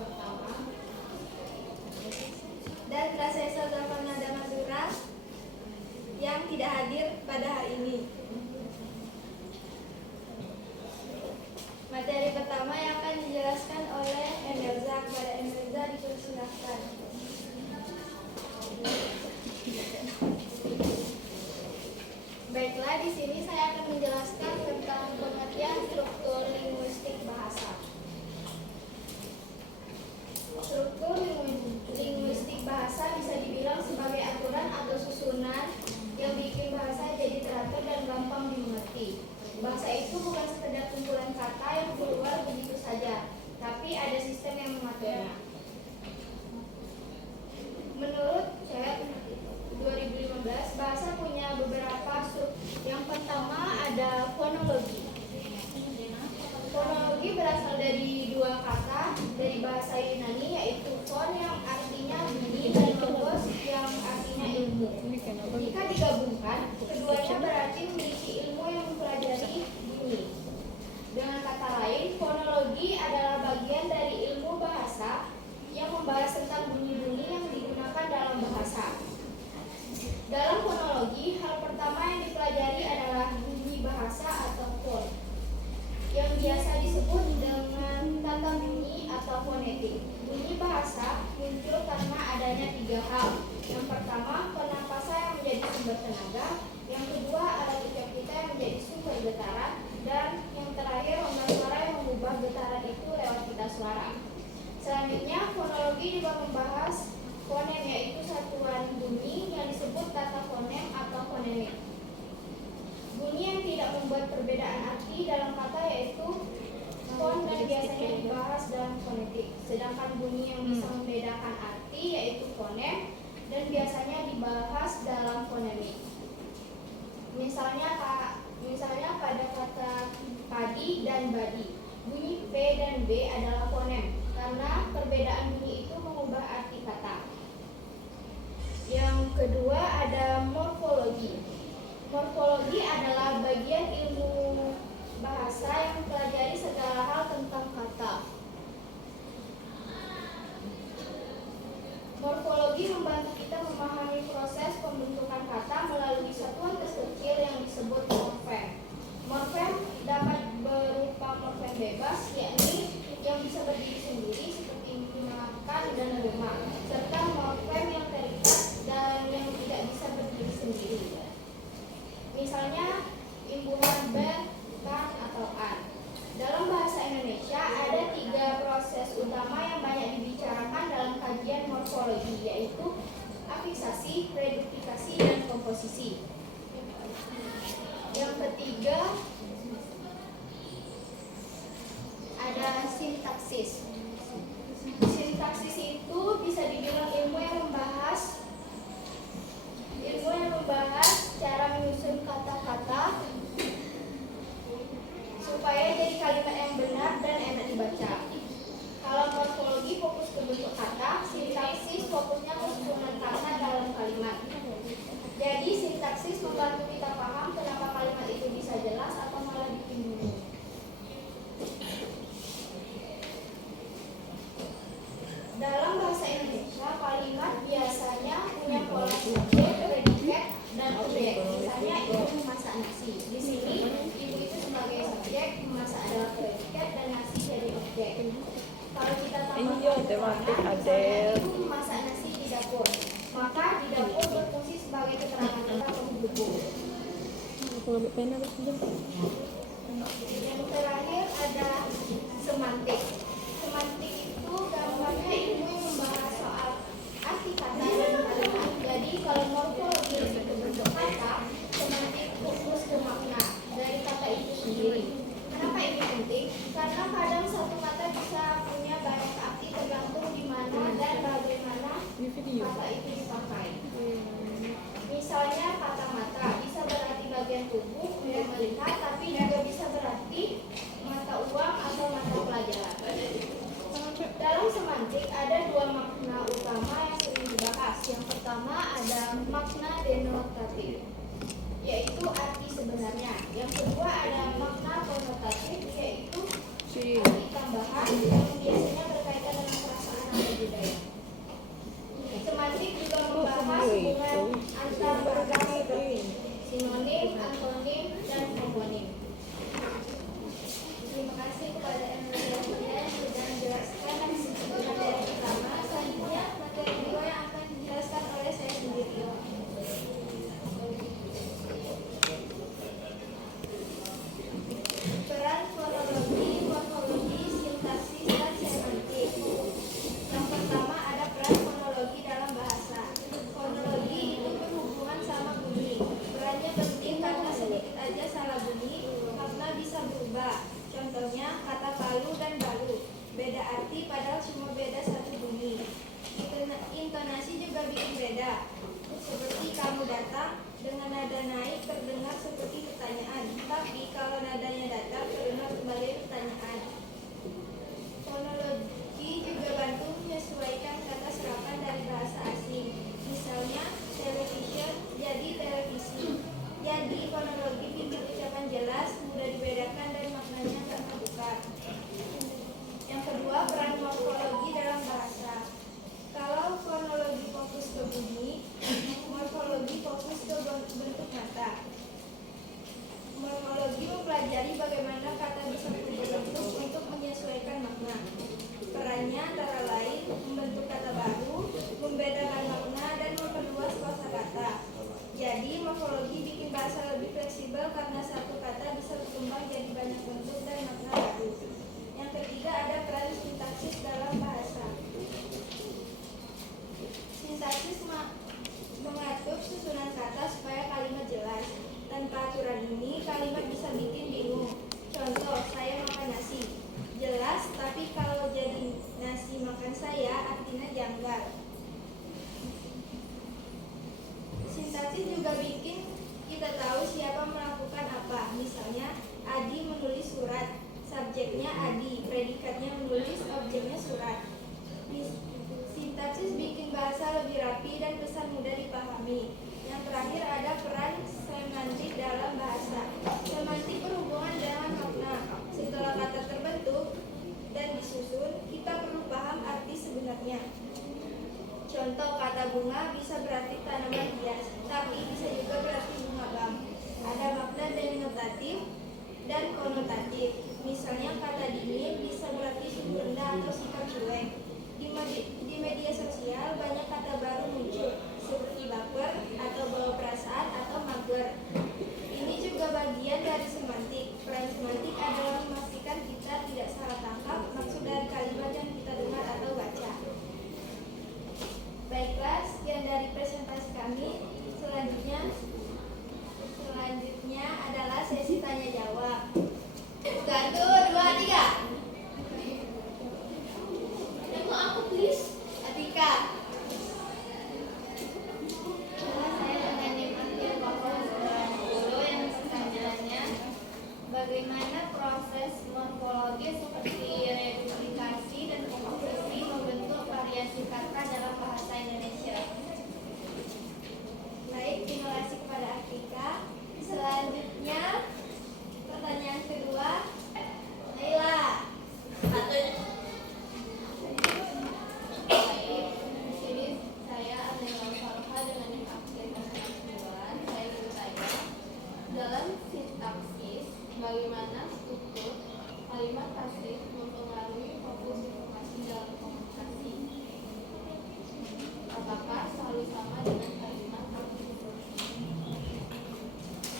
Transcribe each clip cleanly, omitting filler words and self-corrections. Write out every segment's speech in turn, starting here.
pertama. Dan Profesor Nada Masura yang tidak hadir pada hari ini. Materi pertama yang akan dijelaskan oleh Emerza. Kepada Emerza dipersilakan. Baiklah, di sini saya akan menjelaskan tentang pengertian struktur linguistik bahasa. Struktur linguistik bahasa bisa dibilang sebagai aturan atau susunan yang bikin bahasa jadi teratur dan gampang dimengerti. Bahasa itu bukan sekedar kumpulan kata yang keluar begitu saja, tapi ada sistem yang mengaturnya. Menurut CET 2015, bahasa punya beberapa struktur. Yang pertama ada fonologi. Fonologi berasal dari dua kata dari bahasa Yunani, yaitu fon yang artinya bunyi dan logos yang artinya ilmu. Jika digabungkan, keduanya berarti memiliki ilmu yang mempelajari bunyi. Dengan kata lain, fonologi adalah bagian dari ilmu bahasa yang membahas tentang bunyi-bunyi yang digunakan dalam bahasa. Dalam fonologi, hal pertama yang dipelajari adalah bunyi bahasa atau fon, yang biasa disebut dengan tata bunyi atau fonetik. Bunyi bahasa muncul karena adanya tiga hal. Yang pertama, pernapasan yang menjadi sumber tenaga. Yang kedua, alat ucap kita yang menjadi sumber getaran. Dan yang terakhir, ombak suara yang mengubah getaran itu lewat pita suara. Selanjutnya, fonologi juga membahas fonem, yaitu satuan bunyi yang disebut tata fonem atau fonemik. Bunyi yang tidak membuat perbedaan arti dalam kata yaitu fon dan biasanya dibahas dalam fonetik. Sedangkan bunyi yang bisa membedakan arti yaitu fonem dan biasanya dibahas dalam fonemik. Misalnya pada kata padi dan badi, bunyi P dan B adalah fonem karena perbedaan bunyi itu mengubah arti kata. Yang kedua ada morfologi. Morfologi adalah bagian ilmu bahasa yang mempelajari segala hal tentang kata. Morfologi membantu kita memahami proses pembentukan kata melalui satuan terkecil yang disebut morfem. Morfem dapat berupa morfem bebas, yakni yang bisa berdiri sendiri seperti makan dan rumah, serta morfem yang terikat dan yang tidak bisa berdiri sendiri. Misalnya imbuhan b, kan, atau an. Dalam bahasa Indonesia ada tiga proses utama yang banyak dibicarakan dalam kajian morfologi, yaitu afiksasi, reduplikasi, dan komposisi. Yang ketiga ada sintaksis. Sintaksis itu bisa dibilang ilmu yang membahas cara menyusun kata-kata supaya jadi kalimat yang benar dan enak dibaca. Kalau morfologi fokus ke bentuk kata, sintaksis fokusnya ke susunan kata dalam kalimat. Jadi sintaksis membantu kita paham kenapa kalimat itu bisa jelas atau malah bikin bingung. Dalam bahasa Indonesia, kalimat biasanya punya pola subjek, predikat, dan objek. Misalnya ibu memasak nasi. Di sini ibu itu sebagai subjek, memasak adalah predikat, dan nasi jadi objek. Kalau kita tambahkan ibu memasak nasi di dapur, maka di dapur berfungsi sebagai keterangan kata penghubung. Yang terakhir ada semantik. Semantik itu gambarnya ilmu yang membahas soal arti kata dan kalimat. Jadi kalau morfologi lebih ke bentuk kata, semantik fokus ke makna dari kata itu sendiri. Kenapa ini penting? Karena kadang satu kata bisa punya banyak arti tergantung di mana dan bagaimana kata itu dipakai. Misalnya kata mata bisa berarti bagian tubuh yang melihat, tapi juga bisa berarti mata uang atau mata pelajaran. Dalam semantik ada dua makna utama yang sering dibahas. Yang pertama ada makna denotatif, yaitu arti sebenarnya. Yang kedua ada makna konotatif, yaitu arti tambahan yang biasanya berkaitan dengan cuma beda satu bunyi. Intonasi juga bikin beda. Seperti kamu datang dengan nada naik terdengar seperti pertanyaan, tapi kalau nadanya datar terdengar sebagai pertanyaan. Fonologi juga bantu menyesuaikan kata serapan dari bahasa asing. Misalnya television jadi televisi. Jadi fonologi bikin ucapan jelas, mudah dibedakan dan maknanya tak tertukar. Yang kedua, peran morfologi dalam bahasa. Kalau fonologi fokus ke bunyi, morfologi fokus ke bentuk kata. Morfologi mempelajari bagaimana kata bisa berbentuk untuk menyesuaikan makna. Perannya antara lain membentuk kata baru, membedakan makna, dan memperluas kosakata. Jadi morfologi bikin bahasa lebih fleksibel karena satu kata bisa berkembang jadi banyak bentuk dan makna baru. Yang ketiga, ada peran sintaksis dalam bahasa. Sintaksis mengatur susunan kata supaya kalimat jelas. Tanpa aturan ini, kalimat bisa bikin bingung. Contoh, saya makan nasi. Jelas, tapi kalau jadi nasi makan saya, artinya janggal. Sintaksis juga bikin kita tahu siapa melakukan apa. Misalnya, Adi menulis surat. Subjeknya Adi, predikatnya menulis, objeknya surat. Sintaksis bikin bahasa lebih rapi dan pesan mudah dipahami. Yang terakhir, ada peran semantik dalam bahasa. Semantik berhubungan dengan makna. Setelah kata terbentuk dan disusun, kita perlu paham arti sebenarnya. Contoh, kata bunga bisa berarti tanaman hias, tapi bisa juga berarti bunga bank. Ada makna denotatif dan konotatif. Misalnya, kata dingin bisa berarti suhu rendah atau sikap cuek. Di media sosial banyak kata baru muncul, seperti baper atau bawa perasaan atau mager. Ini juga bagian dari semantik. Peran semantik adalah memastikan kita tidak salah tangkap maksud dari kalimat yang kita dengar atau baca. Baiklah, sekian dari presentasi kami. Selanjutnya adalah sesi tanya jawab. 1, 2, 3. Tengok aku please. Atika. Saya dengan Nimatia Pokok 10 yang pertanyaannya, bagaimana proses morfologi seperti reduplikasi dan komposisi membentuk variasi kata dalam bahasa Indonesia? Baik, terima kasih kepada Atika. Selanjutnya pertanyaan kedua, Naila. Di sini saya Naila Farha dengan yang absen kebetulan. Saya bertanya, dalam sintaksis bagaimana struktur kalimat pasif mempengaruhi fokus informasi dalam komunikasi? Apakah selalu sama dengan kalimat aktif?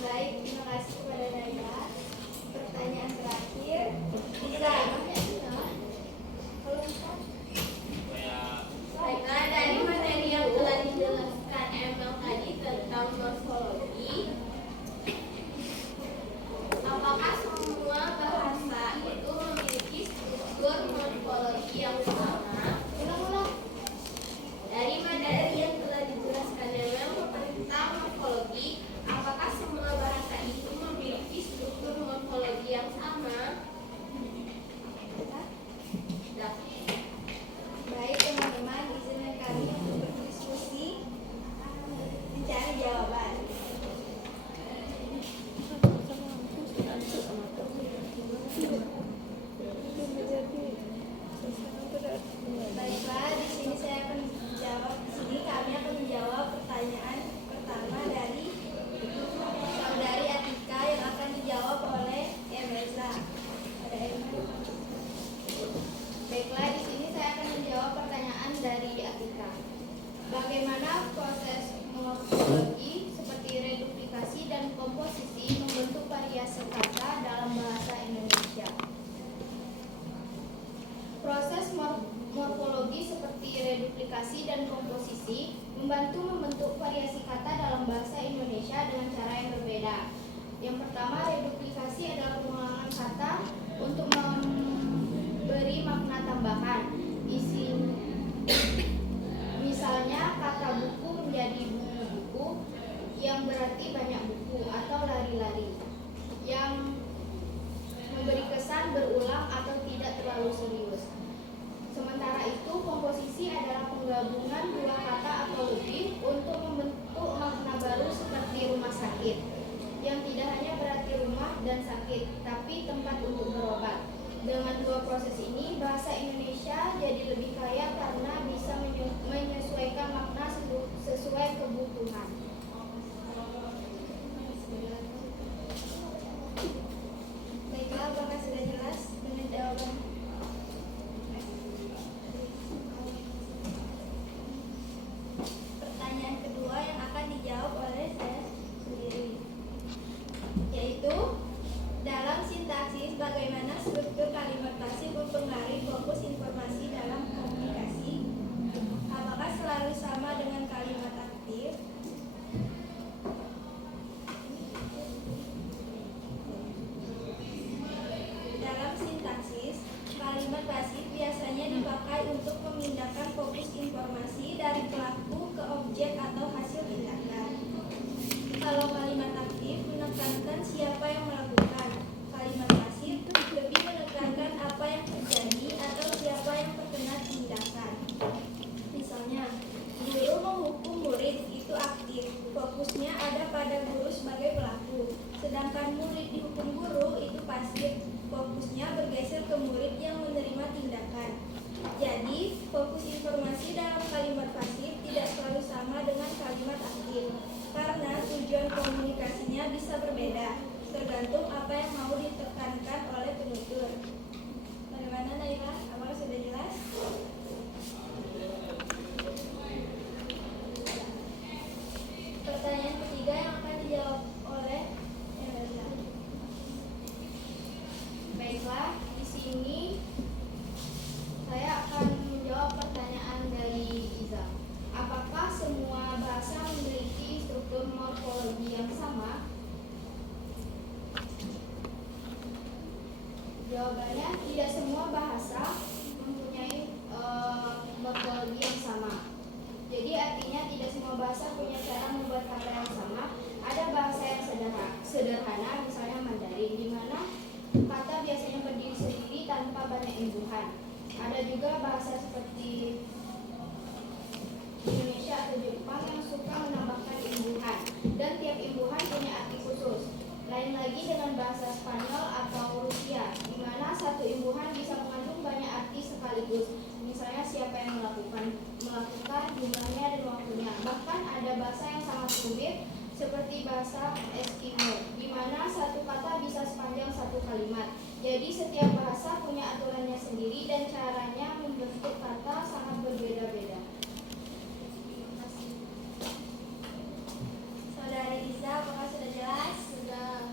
Baik, terima kasih kepada Naila. Pertanyaan terakhir, Iza. Baiklah, dari materi yang telah dijelaskan Emel tadi tentang morfologi, apakah semua bahasa itu memiliki struktur morfologi yang sama? Ulang-ulang. Dari materi yang telah dijelaskan Emel tentang morfologi, apakah semua bahasa itu memiliki struktur morfologi yang sama? Baik teman-teman, izinkan kami untuk berdiskusi, mencari jawaban. Baiklah, di sini saya akan menjawab. Di sini kami akan menjawab pertanyaan pertama dari saudari Atika yang akan dijawab oleh Emreza. Ada Emreza. Baiklah, di sini saya akan menjawab pertanyaan dari Atika. Bagaimana proses morfologi seperti reduplikasi dan komposisi membentuk variasi kata dalam bahasa Indonesia? Proses morfologi seperti reduplikasi dan komposisi membantu membentuk variasi kata dalam bahasa Indonesia dengan cara yang berbeda. Yang pertama, reduplikasi adalah pengulangan kata untuk memberi makna tambahan. Di dipakai untuk memindahkan fokus informasi dari pelaku ke objek atau hasil tindakan. Kalau kalimat aktif menekankan siapa yang melakukan, kalimat pasif lebih menekankan apa yang terjadi atau siapa yang terkena tindakan. Misalnya, guru menghukum murid itu aktif, fokusnya ada pada guru sebagai pelaku. Sedangkan murid dihukum guru itu pasif, fokusnya bergeser ke murid yang menerima tindakan. Jadi, fokus informasi dalam kalimat pasif tidak selalu sama dengan kalimat aktif, karena tujuan komunikasinya bisa berbeda, tergantung apa yang mau ditekankan oleh penutur. Bagaimana Naila? Apakah sudah jelas? Pertanyaan ketiga yang akan dijawab oleh Naila. Baiklah, di sini saya akan menjawab pertanyaan dari Iza. Apakah semua bahasa memiliki struktur morfologi yang sama? Jawabannya, tidak semua bahasa mempunyai morfologi yang sama. Jadi artinya tidak semua bahasa punya cara membuat kata yang sama. Ada bahasa yang sederhana, misalnya Mandarin, di mana kata biasanya berdiri sendiri tanpa banyak imbuhan. Ada juga bahasa seperti Indonesia atau Jepang yang suka menambahkan imbuhan, dan tiap imbuhan punya arti khusus. Lain lagi dengan bahasa Spanyol atau Rusia, di mana satu imbuhan bisa mengandung banyak arti sekaligus. Misalnya siapa yang melakukan, jumlahnya dan waktunya. Bahkan ada bahasa yang sangat rumit seperti bahasa Eskimo, di mana satu kata bisa sepanjang satu kalimat. Jadi setiap bahasa punya aturannya sendiri dan caranya membentuk kata sangat berbeda-beda. Saudari Iza, apakah sudah jelas? Sudah.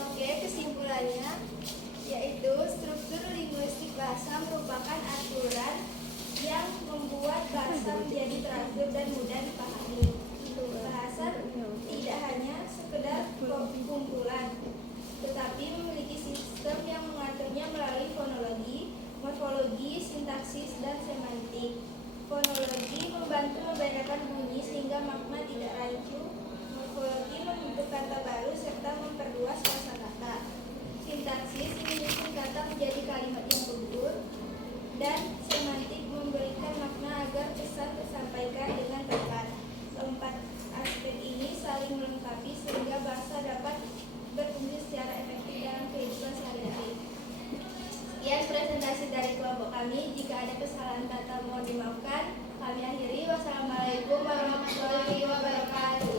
Oke, kesimpulannya yaitu struktur linguistik bahasa merupakan aturan yang membuat bahasa menjadi teratur dan mudah dipahami. Bahasa tidak hanya sekedar kumpulan, tetapi memiliki sistem yang mengaturnya melalui fonologi, morfologi, sintaksis, dan semantik. Fonologi membantu membedakan bunyi sehingga makna tidak rancu. Morfologi membentuk kata baru serta memperluas kosakata. Sintaksis menyusun kata menjadi kalimat yang gugur, dan semantik memberikan makna agar pesan tersampaikan dengan tepat. Keempat aspek ini saling melengkapi sehingga bahasa dapat berfungsi secara efektif dalam kehidupan sehari-hari. Sekian presentasi dari kelompok kami. Jika ada kesalahan kata mohon dimaafkan. Kami akhiri. Wassalamualaikum warahmatullahi wabarakatuh.